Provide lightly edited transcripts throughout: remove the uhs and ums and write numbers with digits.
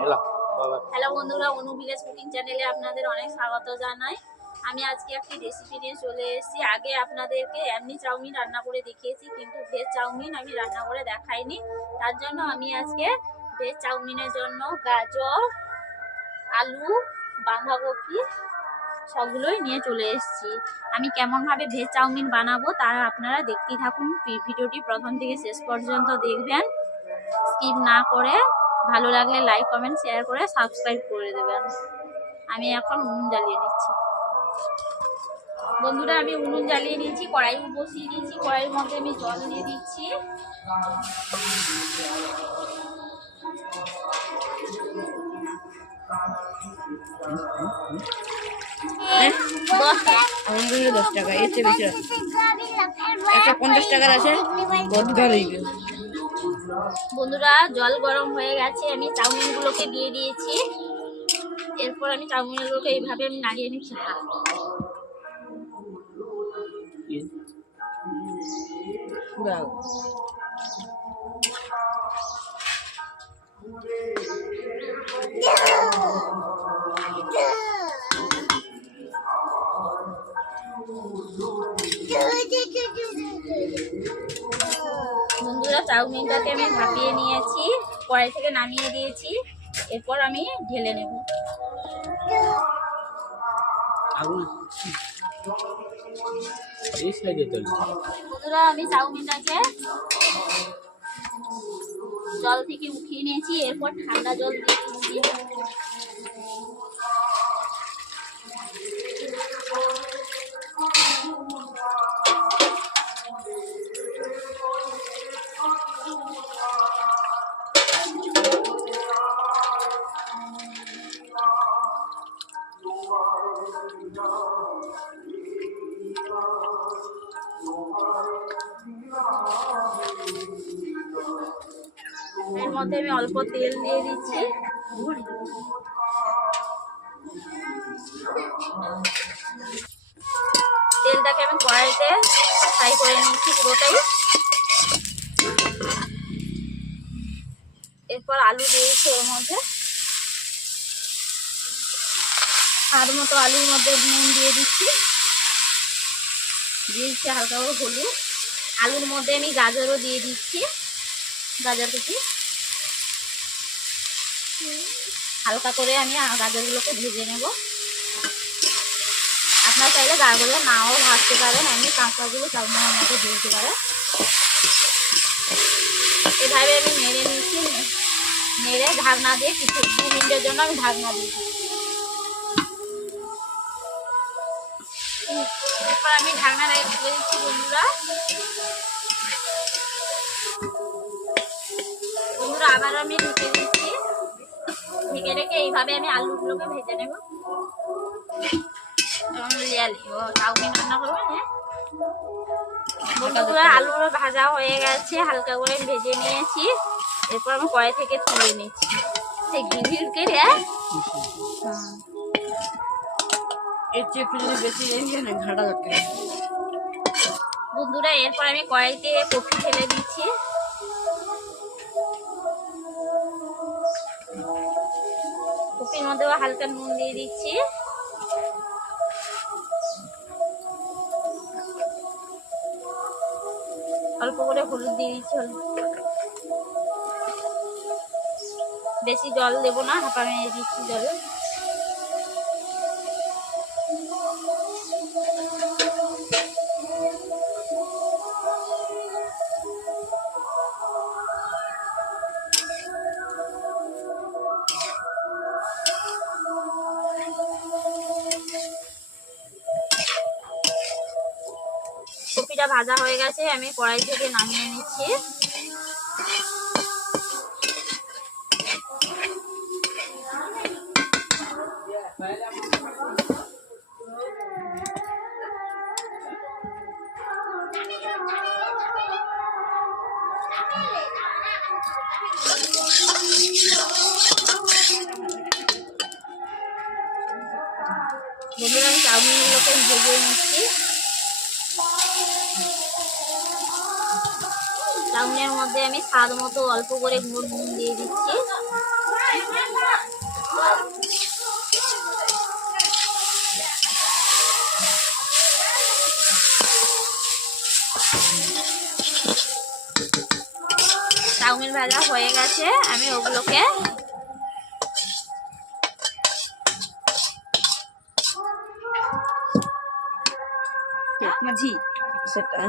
Hello বন্ধুরা, অনু village cooking চ্যানেলে আপনাদের অনেক স্বাগত জানাই। আমি আজকে একটি রেসিপি নিয়ে চলে এসেছি। আগে আপনাদেরকে এমনি চাউমিন রান্না করে দেখিয়েছি, কিন্তু ভেজ চাউমিন আমি রান্না করে দেখাইনি। তার জন্য আমি আজকে ভেজ চাউমিনের জন্য গাজর, আলু, বাঁধাকপি সবগুলোই নিয়ে চলে এসেছি। আমি কেমনভাবে ভেজ চাউমিন বানাবো তারা আপনারা দেখতেই থাকুন। ভিডিওটি প্রথম থেকে শেষ পর্যন্ত দেখবেন, স্কিপ না করে। ভালো লাগলে লাইক, কমেন্ট, শেয়ার করে সাবস্ক্রাইব করে দেবেন। আমি এখন উনুন জ্বালিয়ে নিচ্ছি। বন্ধুরা, আমি উনুন জ্বালিয়ে নিচ্ছি, কড়াই বসিয়ে দিচ্ছি। কড়াইয়ের মধ্যে আমি জল দিয়ে দিচ্ছি। আলহামদুলিল্লাহ 10 টাকা, এর চেয়ে বেশি একটা 50 টাকার আছে। বন্ধুরা, জল গরম হয়ে গেছে, আমি চাউমিনগুলোকে দিয়ে দিয়েছি। এরপর আমি চাউমিনগুলোকে এইভাবে আমি নাড়িয়ে নিচ্ছি। বন্ধুরা, চাউমিনটাকে আমি ভাপিয়ে নিয়েছি, কড়াই থেকে নামিয়ে দিয়েছি। এরপর আমি ঢেলে নেব। বন্ধুরা, আমি চাউমিনটাকে জল থেকে উঠিয়ে নিয়েছি। এরপর ঠান্ডা জল দিয়ে দিচ্ছি। এর মধ্যে আমি অল্প তেল দিয়ে দিচ্ছি। তেলটাকে আমি কড়াইতে ফ্রাই করে নিচ্ছি পুরোটাই। এরপর আলু দিয়েছি এর মধ্যে। আর মতো আলুর মধ্যে নুন দিয়ে দিচ্ছি। হালকা করে হলুদ। আলুর মধ্যে আমি গাজরও দিয়ে দিচ্ছি, গাজর কুচি। হালকা করে আমি গাজরগুলোকে ভেজে নেব। আপনার চাইলে গাজরগুলো নাও ভাজতে পারেন, এমনি কাঁচাগুলো চাউমিনের মধ্যে দিয়ে দিতে পারেন। এভাবে আমি নেড়ে নিচ্ছি। নেড়ে ঢাকনা দিয়ে 2 মিনিটের জন্য আমি ঢাকনা দিয়েছি। এরপর আমি ঢাকনা রেখে দিচ্ছি। বন্ধুরা, আবার আমি ঢেকে দিচ্ছি। ঢেকে রেখে এইভাবে আমি আলুগুলোকে ভেজে নেব। চাউমিন রান্না করবেন। বন্ধুরা, আলুগুলো ভাজা হয়ে গেছে, হালকা করে ভেজে নিয়েছি। এরপর আমি কড়াই থেকে তুলে নিচ্ছি। সেই ঘির কেটে এর চেয়ে একটু যদি বেশি ঘাটা দরকার। বন্ধুরা, এরপর আমি কড়াইতে কপি ফেলে দিচ্ছি। কপির মধ্যেও হালকা নুন দিয়ে দিচ্ছি। অল্প করে হলুদ দিয়ে দিচ্ছি। বেশি জল দেবো না, হাঁপা মেরে দিচ্ছি জলে। কপিটা ভাজা হয়ে গেছে, আমি কড়াই থেকে নামিয়ে নিচ্ছি। বন্ধুরা, আমি চাউমিনগুলোকে ভেজে নিচ্ছি। চাউমিনের মধ্যে আমি স্বাদ মতো অল্প করে গুঁড়ো নুন দিয়ে দিচ্ছি। চাউমিন ভাজা হয়ে গেছে, আমি ওগুলোকে মাঝি সেটা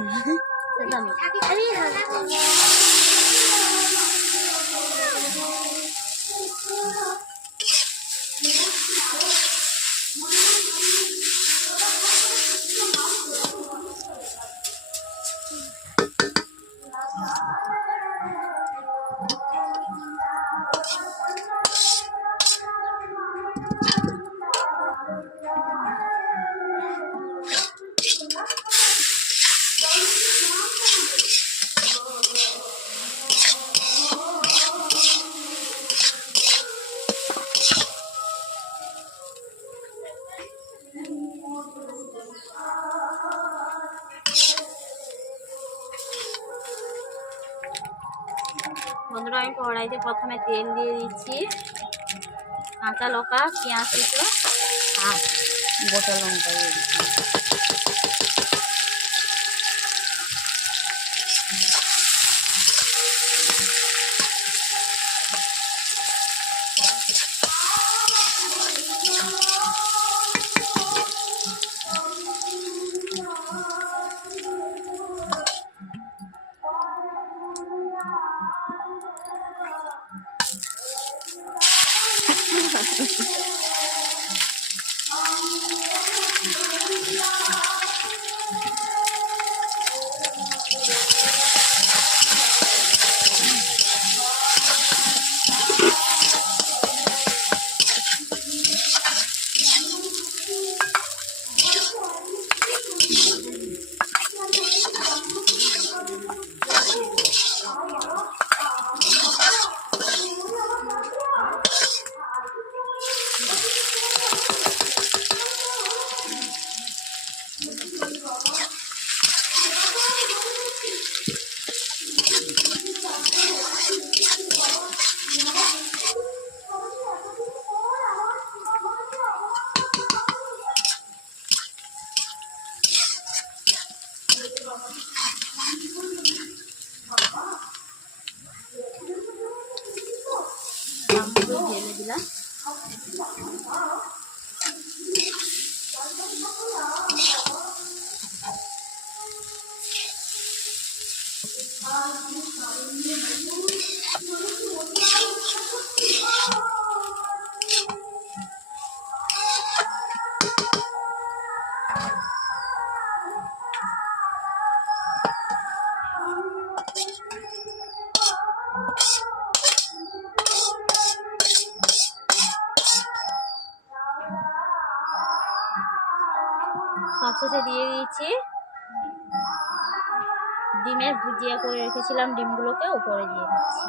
বন্ধুরা, আমি কড়াইতে প্রথমে তেল দিয়ে দিচ্ছি, কাঁচা লঙ্কা, পেঁয়াজ কুচো আর গোটা লঙ্কা দিয়ে দিচ্ছি। আমগুলো ঢেলে দিলাম। সবশেষে দিয়ে দিয়েছি ডিমের ভুজিয়া করে রেখেছিলাম, ডিমগুলোকে উপরে দিয়ে দিচ্ছি।